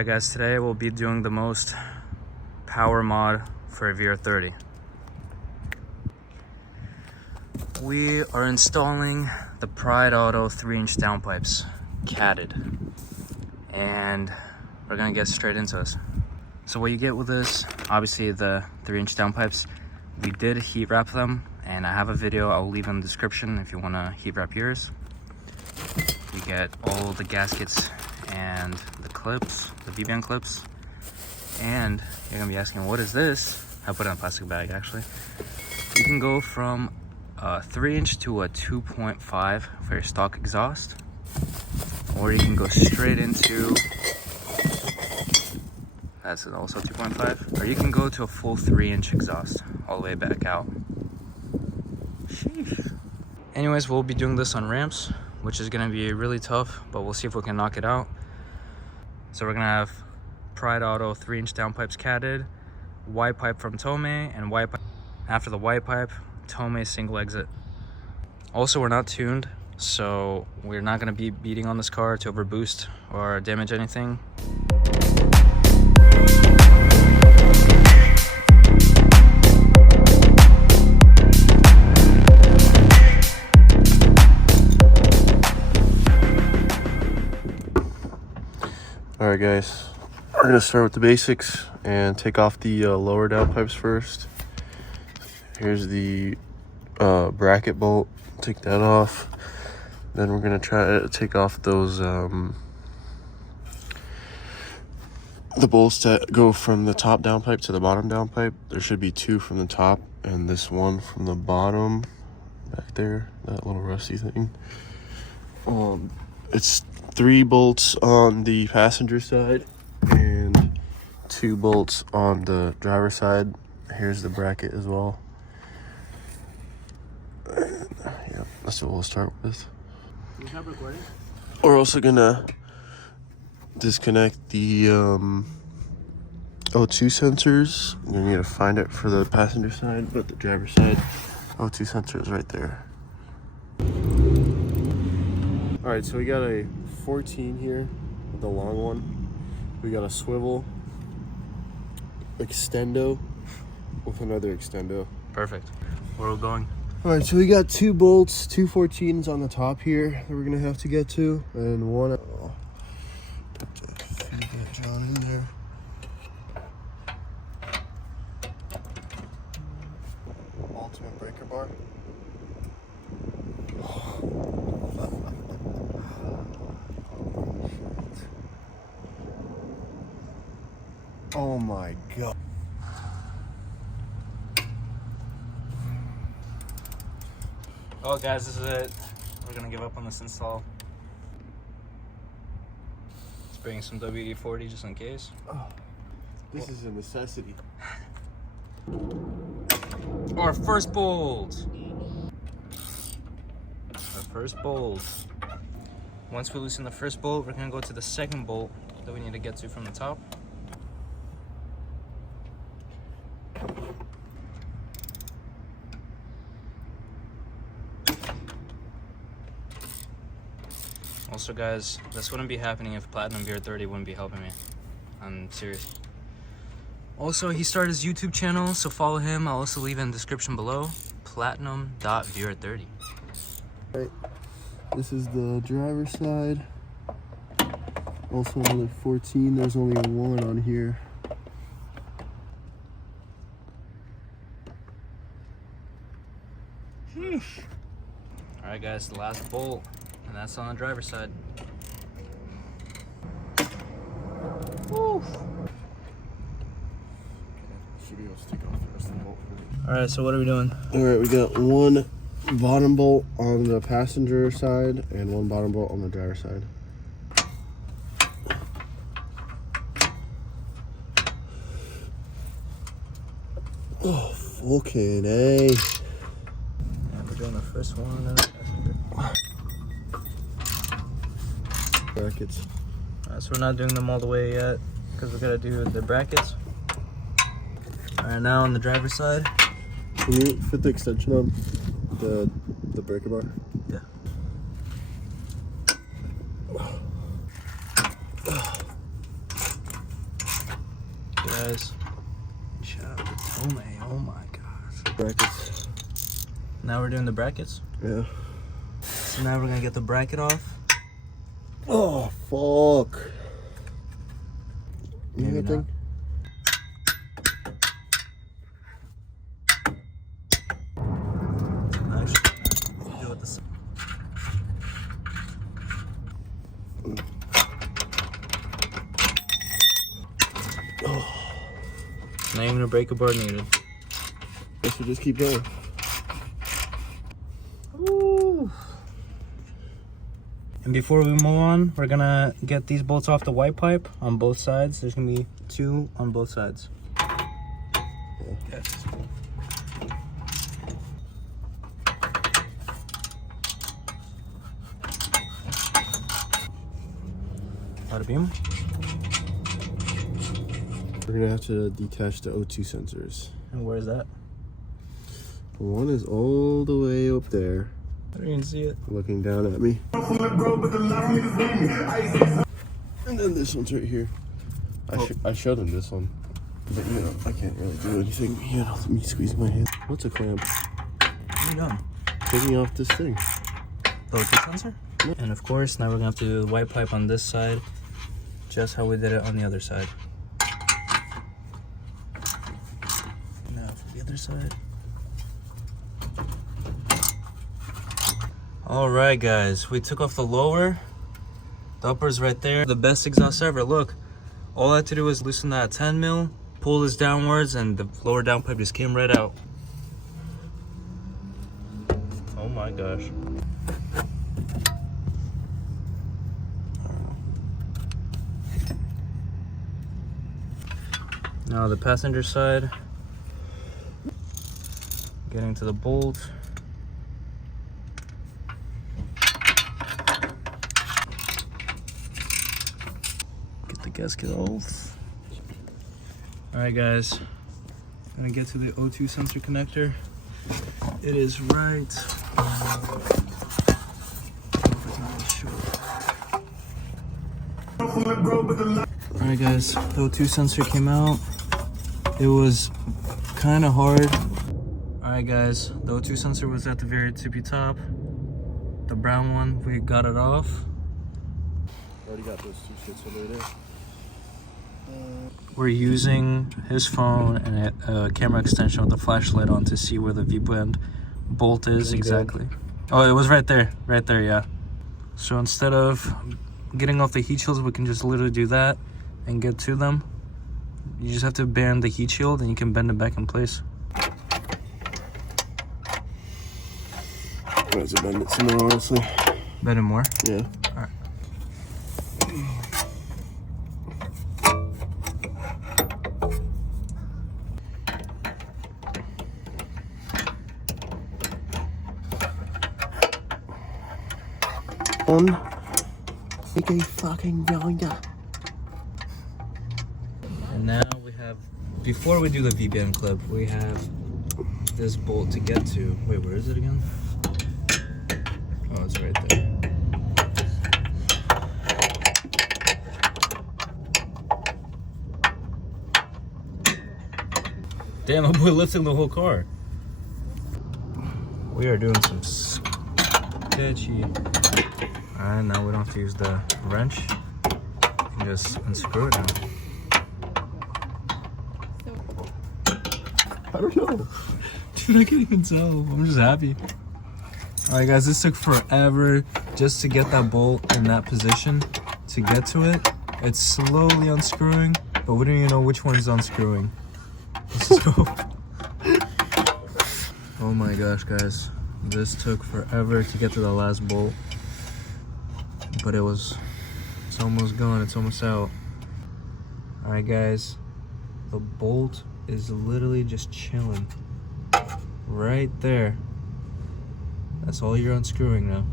Alright guys, today we'll be doing the most power mod for a VR30. We are installing the Pride Auto 3-inch downpipes, catted, and we're gonna get straight into this. So what you get with this, obviously the 3-inch downpipes, we did heat wrap them, and I have a video I'll leave in the description if you want to heat wrap yours. We get all the gaskets and the clips, the VBAND clips, and you're gonna be asking, what is this? I put it in a plastic bag actually. You can go from a 3-inch to a 2.5 for your stock exhaust, or you can go straight into, that's also 2.5, or you can go to a full 3-inch exhaust all the way back out. Sheesh. Anyways, we'll be doing this on ramps, which is gonna be really tough, but we'll see if we can knock it out. So we're gonna have Pride Auto 3-inch downpipes catted, Y pipe from Tomei, and Y pipe after the Y pipe, Tomei single exit. Also, we're not tuned, so we're not gonna be beating on this car to overboost or damage anything. Alright guys, we're going to start with the basics and take off the lower downpipes first. Here's the bracket bolt, take that off. Then we're going to try to take off those the bolts that go from the top downpipe to the bottom downpipe. There should be 2 from the top and this one from the bottom back there, that little rusty thing. It's 3 bolts on the passenger side and 2 bolts on the driver's side. Here's the bracket as well. And, yeah, that's what we'll start with. Can you stop recording? We're also gonna disconnect the O2 sensors. You're gonna need to find it for the passenger side, but the driver's side O2 sensor is right there. All right, so we got a 14 here, the long one. We got a swivel extendo with another extendo. Perfect. Where are we going? All right, so we got 2 bolts, 2 14s on the top here that we're gonna have to get to, and one. Put the feedback John in there. Ultimate breaker bar. Oh my god. Oh guys, this is it. We're gonna give up on this install. Let's bring some WD-40 just in case. Oh, this is a necessity. Our first bolt. Our first bolt. Once we loosen the first bolt, we're gonna go to the second bolt that we need to get to from the top. Also guys, this wouldn't be happening if Platinum VR30 wouldn't be helping me. I'm serious. Also, he started his YouTube channel, so follow him. I'll also leave it in the description below. Platinum.VR30. Right. This is the driver's side. Also another 14. There's only a 1 on here. Alright guys, the last bolt. And that's on the driver's side. Woo. Should be able to take off the rest of the bolt. Alright, so what are we doing? Alright, we got 1 bottom bolt on the passenger side and 1 bottom bolt on the driver's side. Oh, fucking A. Yeah, we're doing the first one and then the passenger. Brackets. Alright, so we're not doing them all the way yet because we gotta do the brackets. Alright, now on the driver's side. Can you fit the extension on the breaker bar? Yeah. guys. Shout out to Tome. Oh my gosh. Brackets. Now we're doing the brackets. Yeah. So now we're gonna get the bracket off. Oh, fuck. You Maybe that thing? Actually, do it this. Not even a breaker bar needed. Guess we'll just keep going. Ooh. And before we move on, we're gonna get these bolts off the white pipe on both sides. There's gonna be 2 on both sides. Yes. Bada beam. We're gonna have to detach the O2 sensors. And where is that? One is all the way up there, I don't even see it. looking down at me. And then this one's right here. I showed him this one, but you know, I can't really do anything. You know, me squeeze my hand. What's a clamp? What are you doing? Taking off this thing. The O2 sensor? And of course, now we're gonna have to do the white pipe on this side, just how we did it on the other side. Now for the other side. Alright guys, we took off the lower. The upper's right there. The best exhaust ever. Look, all I had to do was loosen that 10 mil, pull this downwards, and the lower downpipe just came right out. Oh my gosh. Now the passenger side, getting to the bolt. Get the gasket off. Alright guys, gonna get to the O2 sensor connector. It is right. Alright guys, the O2 sensor came out. It was kind of hard. Alright guys, the O2 sensor was at the very tippy top. The brown one, we got it off. Already got those 2 shits over there. We're using his phone and a camera extension with a flashlight on to see where the VBAND bolt is exactly. Oh, it was right there, yeah. So instead of getting off the heat shields, we can just literally do that and get to them. You just have to bend the heat shield and you can bend it back in place. Might as well bend it some more, honestly. Bend it more? Yeah. Alright. Make a fucking banger. And now we have, before we do the VBAND clip, we have this bolt to get to. Wait, where is it again? Oh, it's right there. Damn, my boy lifting the whole car. We are doing some sketchy. Alright, now we don't have to use the wrench. You can just unscrew it now. I don't know. Dude, I can't even tell. I'm just happy. Alright guys, this took forever just to get that bolt in that position to get to it. It's slowly unscrewing, but we don't even know which one's unscrewing. Let's just go. Oh my gosh, guys. This took forever to get to the last bolt. But it's almost gone, it's almost out. Alright guys, the bolt is literally just chilling right there. That's all you're unscrewing now.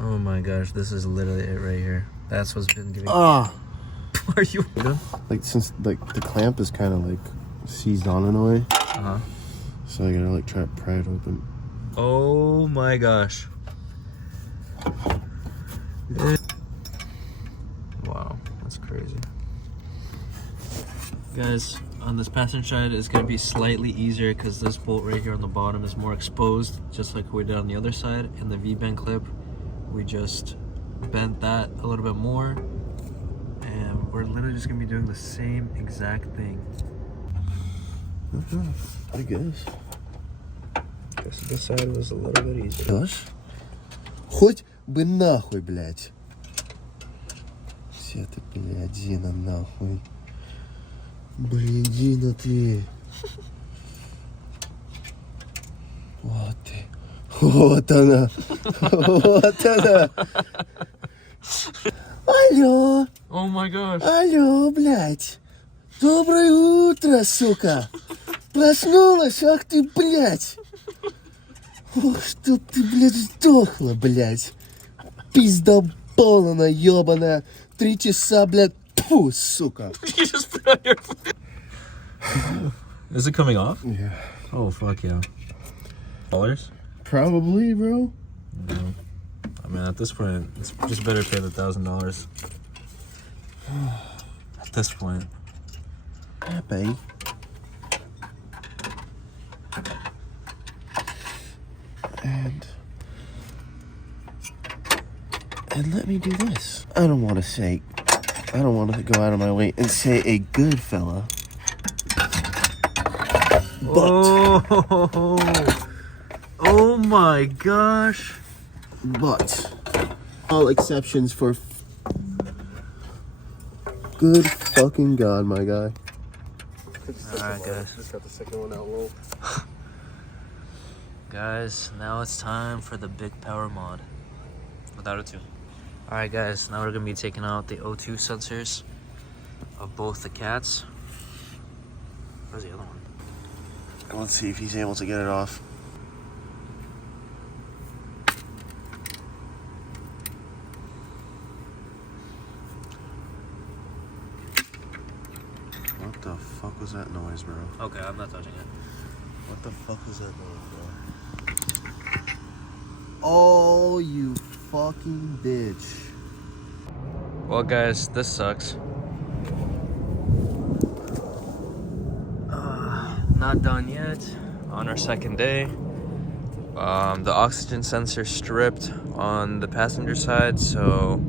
Oh my gosh, this is literally it right here. That's what's been giving. Ah! Are you good? Like, since like the clamp is kind of like seized on in a way. Uh-huh. So I gotta like try to pry it open. Oh my gosh. Wow, that's crazy. Guys, on this passenger side, it's going to be slightly easier because this bolt right here on the bottom is more exposed, just like we did on the other side. In the VBAND clip, we just bent that a little bit more, and we're literally just going to be doing the same exact thing. I guess. Guess this side was a little bit easier. Gosh. Хоть бы нахуй, блядь. Все ты, блядина, нахуй. Блядина ты. Вот ты. Вот она. Вот она. Алло. Oh my gosh. Алло, блядь. Доброе утро, сука. Проснулась, ах ты, блядь. Ох, чтоб ты, блядь, сдохла, блядь. Пиздоболана, ёбаная. 3 часа, блядь, тьфу, сука. You just put on your... Is it coming off? Yeah. Oh, fuck yeah. Dollars? Probably, bro. Yeah. I mean, at this point, it's just better pay the $1,000. At this point. Yeah, babe. And let me do this. I don't want to go out of my way and say a good fella. But Oh my gosh. But all exceptions for good fucking God, my guy. Alright, guys. Just got the second one out low. Guys, now it's time for the big power mod. Without O2. Alright guys, now we're going to be taking out the O2 sensors of both the cats. Where's the other one? Let's see if he's able to get it off. What the fuck was that noise, bro? Okay, I'm not touching it. What the fuck was that noise, bro? Oh, you fucking bitch. Well guys, this sucks. Not done yet. On our second day. The oxygen sensor stripped on the passenger side, so...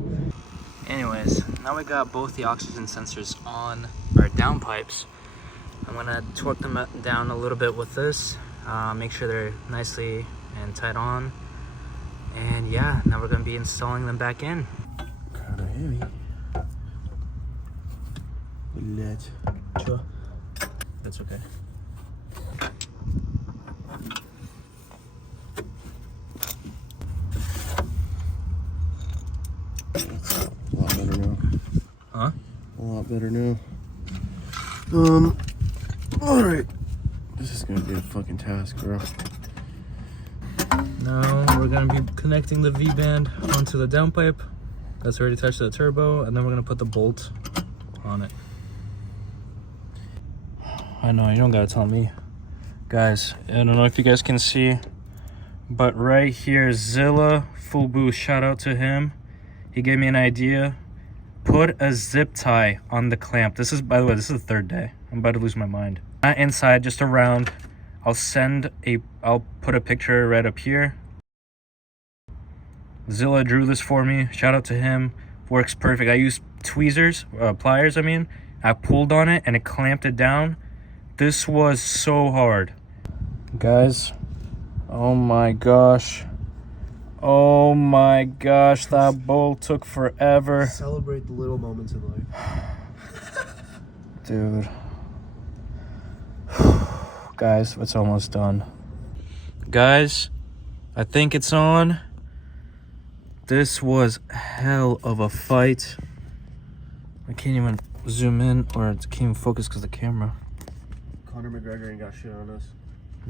Anyways, now we got both the oxygen sensors on our downpipes. I'm gonna torque them down a little bit with this. Make sure they're nicely and tight on. And yeah, now we're gonna be installing them back in. Kinda heavy. Блять. Sure. That's okay. A lot better now. Huh? A lot better now. Alright. This is gonna be a fucking task, bro. Now we're gonna be connecting the VBAND onto the downpipe. That's already attached to the turbo, and then we're gonna put the bolt on it. I know, you don't gotta tell me. Guys, I don't know if you guys can see, but right here, Zillafullboost, shout out to him. He gave me an idea. Put a zip tie on the clamp. This is, by the way, this is the third day. I'm about to lose my mind. Not inside, just around. I'll put a picture right up here. Zilla drew this for me. Shout out to him. Works perfect. I used tweezers, pliers, I mean. I pulled on it and it clamped it down. This was so hard. Guys, oh my gosh. Oh my gosh, that bolt took forever. Celebrate the little moments in life. Dude. Guys, it's almost done. Guys, I think it's on. This was hell of a fight. I can't even zoom in, or it can't even focus because of the camera. Conor McGregor ain't got shit on us.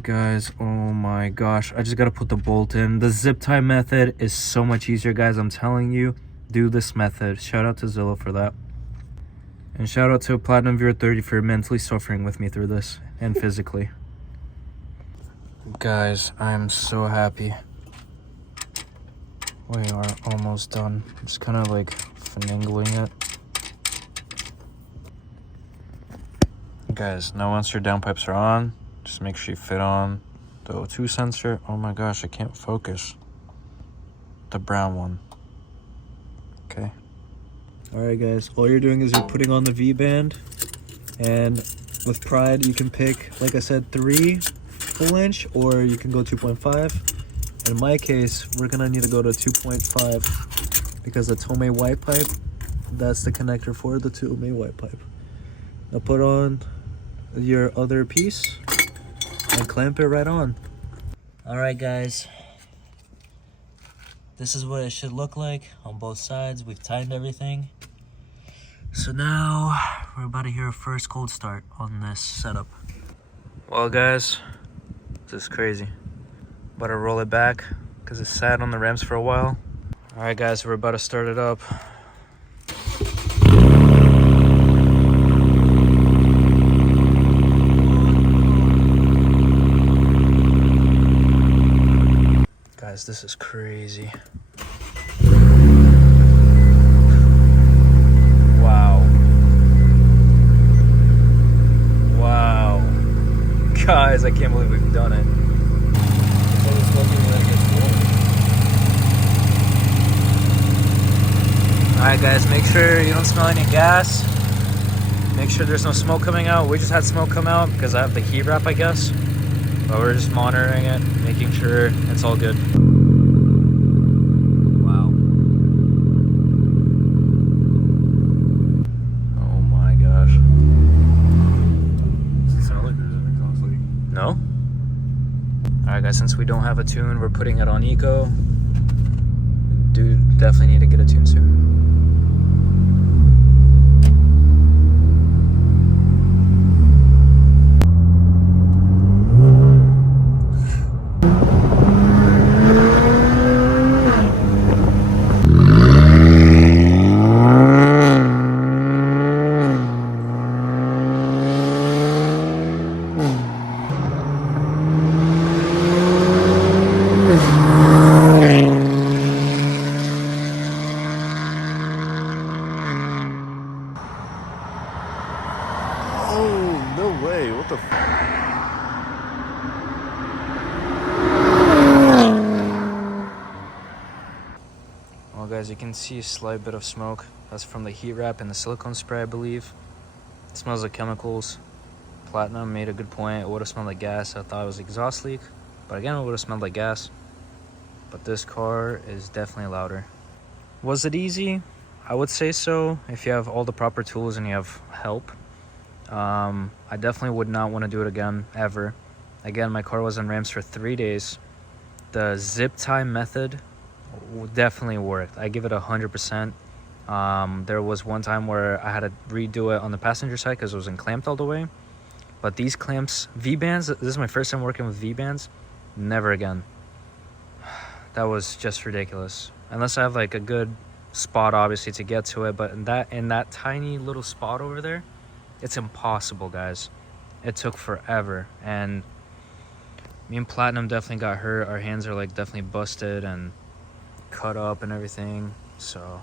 Guys, oh my gosh, I just gotta put the bolt in. The zip tie method is so much easier, guys. I'm telling you, do this method. Shout out to Zilla for that. And shout out to Platinum Viewer 30 for mentally suffering with me through this, and physically. Guys, I'm so happy. We are almost done. I'm just kind of like finagling it. Guys, now once your downpipes are on, just make sure you fit on the O2 sensor. Oh my gosh, I can't focus. The brown one. Okay. Alright guys, all you're doing is you're putting on the VBAND, and with Pride you can pick, like I said, 3 full inch, or you can go 2.5. In my case, we're gonna need to go to 2.5 because the Tomei white pipe, that's the connector for the Tomei white pipe. Now put on your other piece and clamp it right on. Alright guys, this is what it should look like on both sides. We've tightened everything. So now we're about to hear a first cold start on this setup. Well guys, this is crazy. About to roll it back because it sat on the ramps for a while. Alright guys, we're about to start it up. Guys, this is crazy. Wow. Wow. Guys, I can't believe we've done it. Alright guys, make sure you don't smell any gas. Make sure there's no smoke coming out. We just had smoke come out because I have the heat wrap, I guess. But we're just monitoring it, making sure it's all good. Wow. Oh my gosh. Does it sound like there's an exhaust leak? No? Alright guys, since we don't have a tune, we're putting it on eco. Do definitely need to get a tune soon. Oh, no way. What the Well guys, you can see a slight bit of smoke. That's from the heat wrap and the silicone spray, I believe. It smells like chemicals. Platinum made a good point. It would have smelled like gas. I thought it was exhaust leak, but again, it would have smelled like gas. But this car is definitely louder. Was it easy? I would say so, if you have all the proper tools and you have help. I definitely would not want to do it again, ever. Again, my car was on ramps for 3 days. The zip tie method definitely worked. I give it 100%. There was one time where I had to redo it on the passenger side because it wasn't clamped all the way. But these clamps, VBANDs, this is my first time working with VBANDs. Never again. That was just ridiculous. Unless I have like a good spot, obviously, to get to it. But in that tiny little spot over there, it's impossible, guys. It took forever. And me and Platinum definitely got hurt. Our hands are like definitely busted and cut up and everything. So